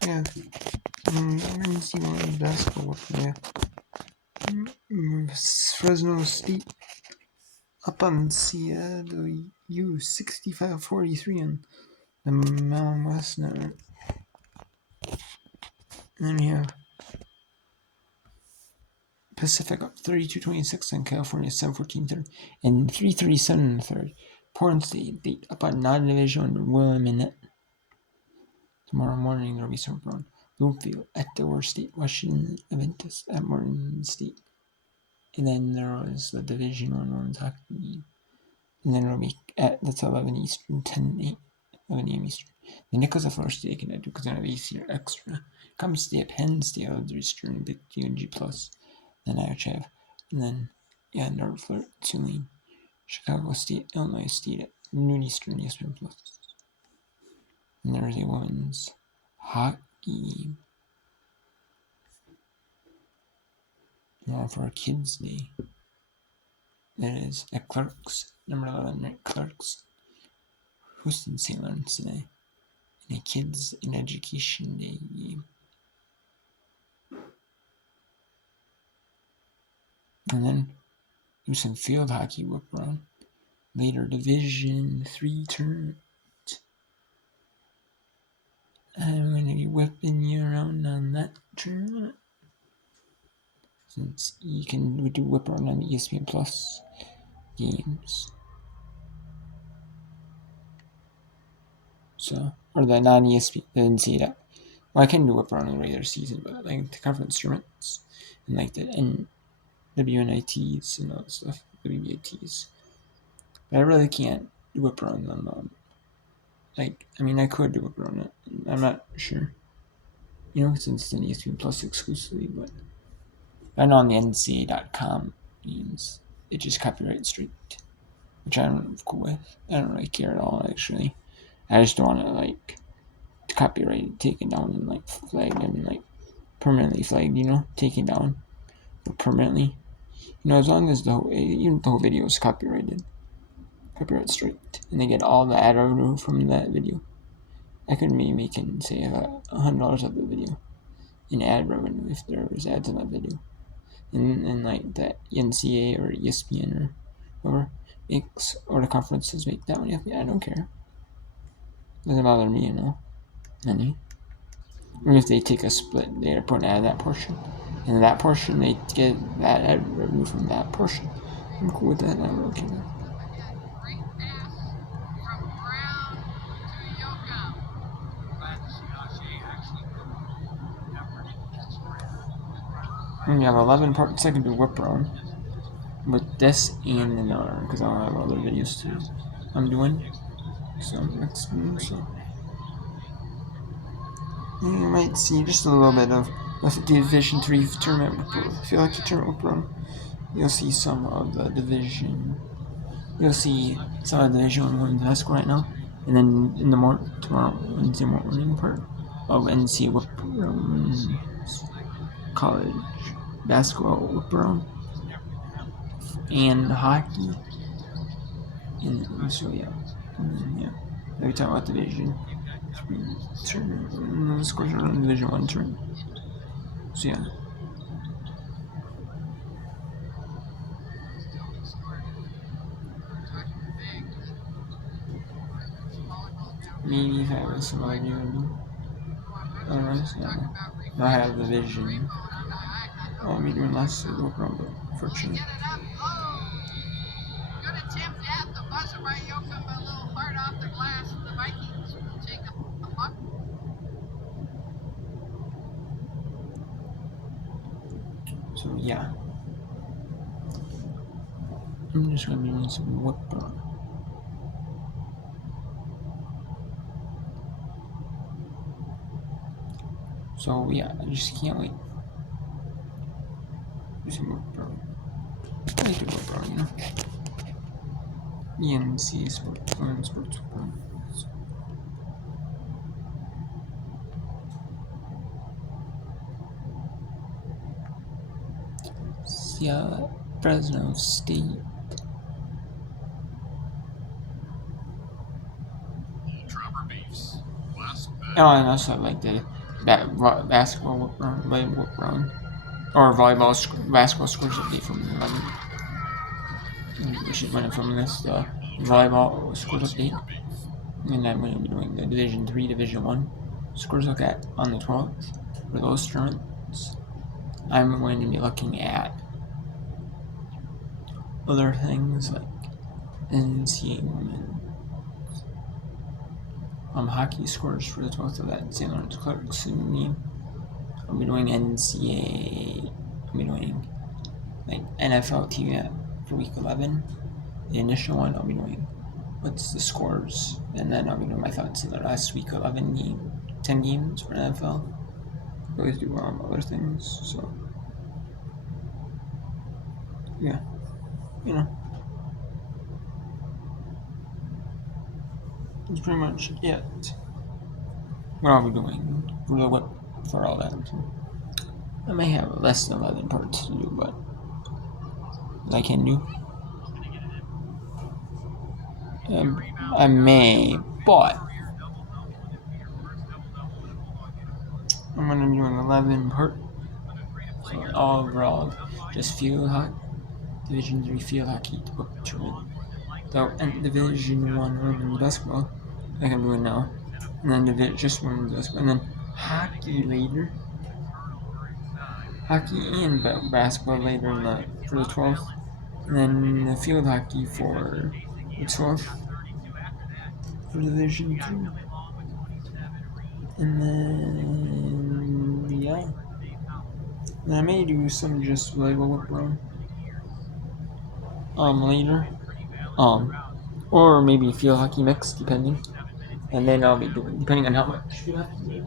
So yeah, NCAA basketball play. Fresno State up on Seattle U 65-43 on the Mountain West Network. And then we have Pacific up 32-26 on California 7-14 third and 3:37 in the third. Portland State up on non-division Willamette. Tomorrow morning there will be some from Bloomfield at Delaware State, Washington Adventist at Morton State. And then there was the Division I women's hockey game. And then it'll be that's 11 Eastern, 11 a.m. Eastern. The Nichols of Florida State and Duke is going to be here extra. Come stay at Penn State, Eastern, Big T and G Plus. Then I have, and then North Florida, Tulane, Chicago State, Illinois State at noon Eastern, ESPN Plus. And there's a women's hockey game. Now for Kids Day. That is at Clark's, number 11 at Clark's, hosting St. Lawrence today. And a Kids in Education Day game. And then do some field hockey whip around. Later Division 3 tournament. I'm going to be whipping you around on that tournament. Since you can do whip around on the ESPN Plus games. So, or the non-ESPN, I didn't see that. Well, I can do whip around in the regular season, but like the conference tournaments and like the WNITs and all that stuff, WBATs. But I really can't do whip around them. I could do whip around it. I'm not sure. Since it's an ESPN Plus exclusively, but I know on the NCAA.com means it just copyright straight, which I'm cool with. I don't really care at all, actually. I just don't want to copyright it, taken down and flagged and permanently flagged, taken down, but permanently. As long as the whole video is copyright straight, and they get all the ad revenue from that video. I could maybe make say $100 of the video in ad revenue if there was ads on that video. And that NCAA or ESPN or whoever makes, or the conferences make that money. I don't care. Doesn't bother me, Any. Or if they take a split, they're putting out of that portion. And that portion, they get that ad revenue from that portion. I'm cool with that. I don't really care. And you have 11 parts I can do whip around with this and another, because I'll have other videos too I'm doing. So you might see just a little bit of the Division 3 tournament. If you like the tournament whip around, you'll see some of the Division. You'll see some of the Division 1 basketball right now, and then in the tomorrow Wednesday morning part of NCAA whip around, college basketball whip around, and hockey. And so we talk about Division 3 tournament, and let's go on Division 1 tournament. So maybe if I have some other new otherwise, I have the vision. I'll be doing less of work around, but unfortunately. Good attempt at the buzzer by Yoakum, but a little hard off the glass. The Vikings will take a puck. So I'm just gonna be doing some whip around. So I just can't wait. Do some whip around. I like to whip around, ENC sports whip around. Fresno State. Oh, and also like the basketball whip run, volleyball whip run, or basketball scores update from 11. We should run it from this volleyball scores update, and I'm going to be doing the Division 3, Division 1 scores look at on the 12th for those tournaments. I'm going to be looking at other things like NCAA women hockey scores for the 12th of that St. Lawrence Clarkson game. I'll be doing NCAA. I'll be doing like NFL TV for week 11. The initial one, I'll be doing what's the scores, and then I'll be doing my thoughts in the last week 11 game, 10 games for NFL. I always do other things, so yeah, that's pretty much it. What I'll be doing for all that. I may have less than 11 parts to do, but I can do. I may, but I'm gonna do an 11 part. So overall, just field hockey, Division 3 field hockey tournament. And Division 1 women's basketball, like I'm doing now. And then just women's basketball. And then hockey later. Hockey and basketball later for the 12th. And then the field hockey for the 12th for Division 2. And then, yeah. And I may do some just volleyball whip run later. Or maybe field hockey mix, depending. And then I'll be doing, depending on how much field hockey is.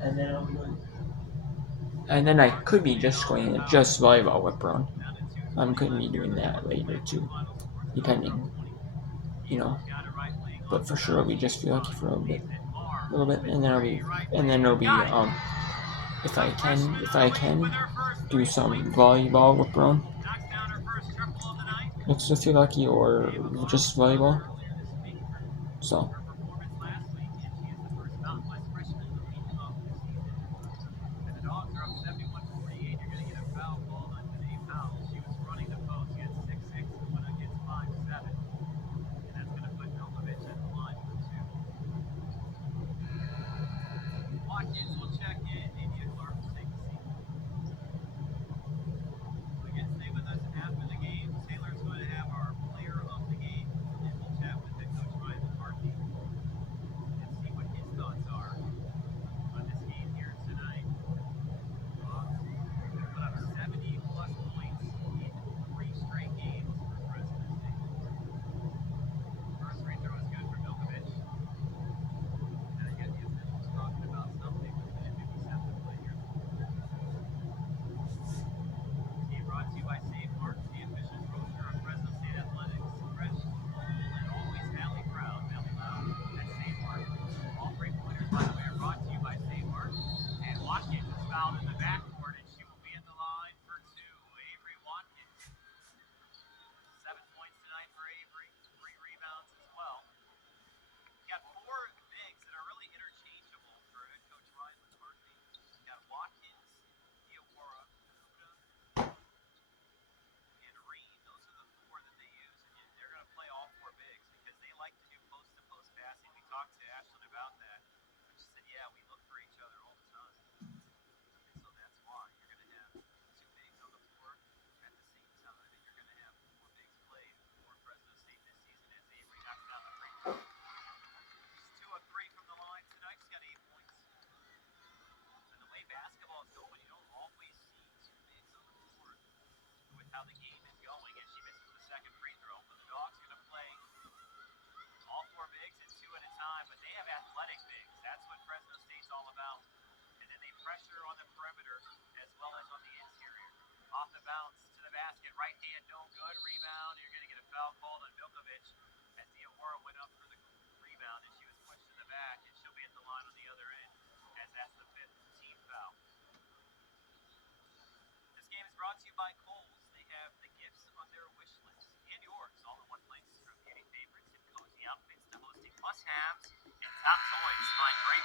And then I'll be doing, and then I could be just going just volleyball whip run. Could be doing that later too, depending, But for sure, I'll be just field hockey for a little bit, and then it'll be if I can do some volleyball whip run next to field hockey or just volleyball. So.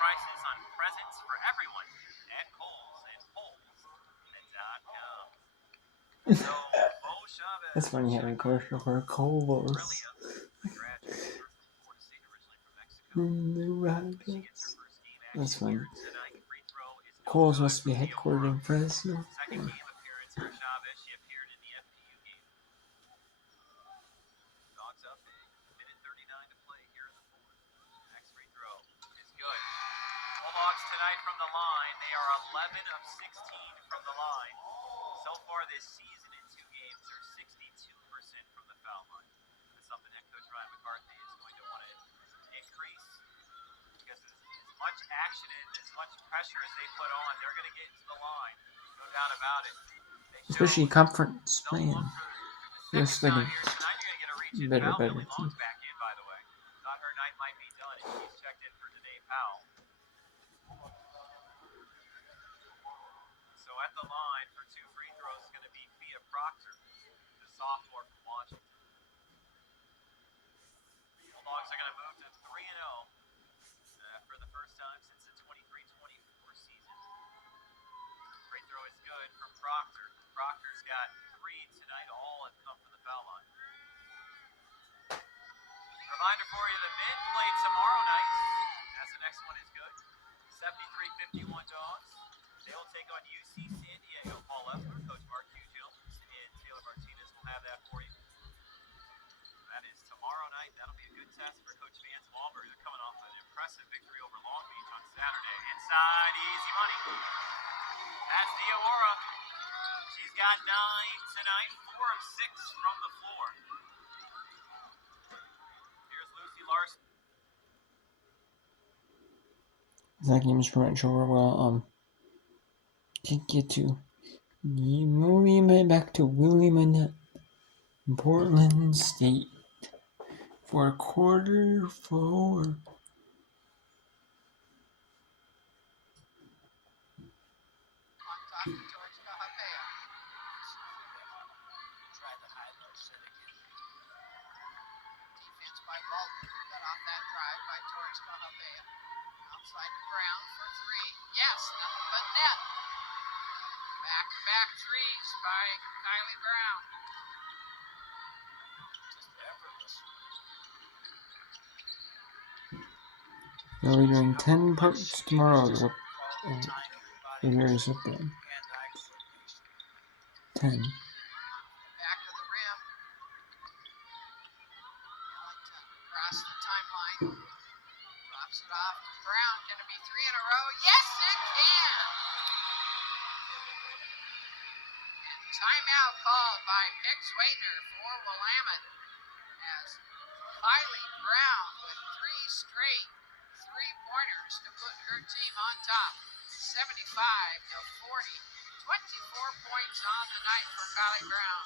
prices on presents for everyone at Kohl's and Kohl's.com. So, Bo Chavez. That's funny having a commercial for Kohl's. Graduated from Florida State, originally from Mexico. She gets her first game That's action here fun. tonight. Free throw is no Kohl's good must be from headquartered in Fresno. Second game appearance for Chavez. She appeared in the FPU game. Dogs up, minute 39 to play here in the fourth. Next free throw is good. Bulldogs tonight from the line. They are 11 of 16 from the line. So far this season in 2 games, they're 62% from the foul line. That's something head coach Ryan McCarthy is going to want to increase, because as much action and as much pressure as they put on, they're going to get to the line. No doubt about it. Especially conference playing. Just like a better team. Back in, by the way. Thought her night might be done, and she's checked in for Danae Powell. So at the line for 2 free throws is going to be Fia Proctor, the sophomore from Washington. Bulldogs are going to move to 3-0 for the first time since the 23-24 season. Free throw is good from Proctor. Proctor's got 3 tonight. All have come from the foul line. Reminder for you, the men play tomorrow night, as the next one is good. 73-51 Dogs. They will take on UC San Diego. Paul Leffler, Coach Mark Hugh Jones, and Taylor Martinez will have that for you. That is tomorrow night. That'll be a good test for Coach Vance Wahlberg. They're coming off an impressive victory over Long Beach on Saturday. Inside, easy money. That's Diawara. She's got 9 tonight, 4 of 6 from the floor. Here's Lucy Larson. That game is pretty much over. Well, can't get to moving back to William and Portland State for quarter 4. Outside to Brown for 3. Yes, nothing but net. Back-to-back threes by Kylie Brown. Just effortless. They'll be doing 10 parts tomorrow. Here's up there. 10. Back to the rim. Ellington across the timeline. Drops it off to Brown. Can it be 3 in a row? Yes, it can! And timeout called by Pick Swaitner for Willamette, as Kylie Brown with 3 straight 3-pointers to put her team on top, 75-40. 24 points on the night for Kylie Brown.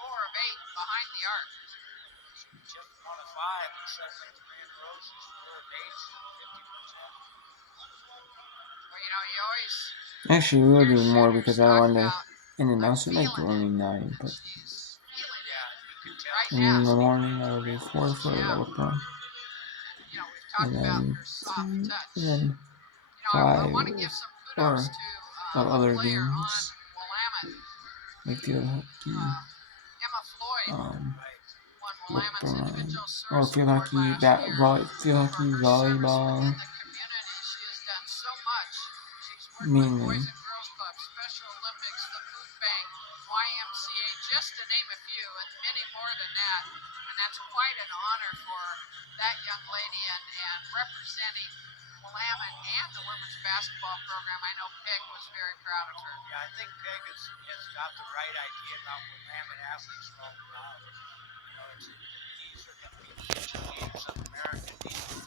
4 of 8 behind the arc. Just 1 of 5 and 7 3 in a row. She's 4 of 8, 50%. Well, you know, you always. Actually, we'll do more because I don't want to announce it like only 9. But in the morning, I will do 4 for LeBron. And then 5 of other games, like field hockey, or field hockey, volleyball, mainly. Special Olympics, the Food Bank, YMCA, just to name a few, and many more than that. And that's quite an honor for that young lady, and representing Willamette and the women's basketball program. I know Peg was very proud of her. Yeah, I think Peg has got the right idea about Willamette athletes all around. You know, these are going to be the engineers of America. These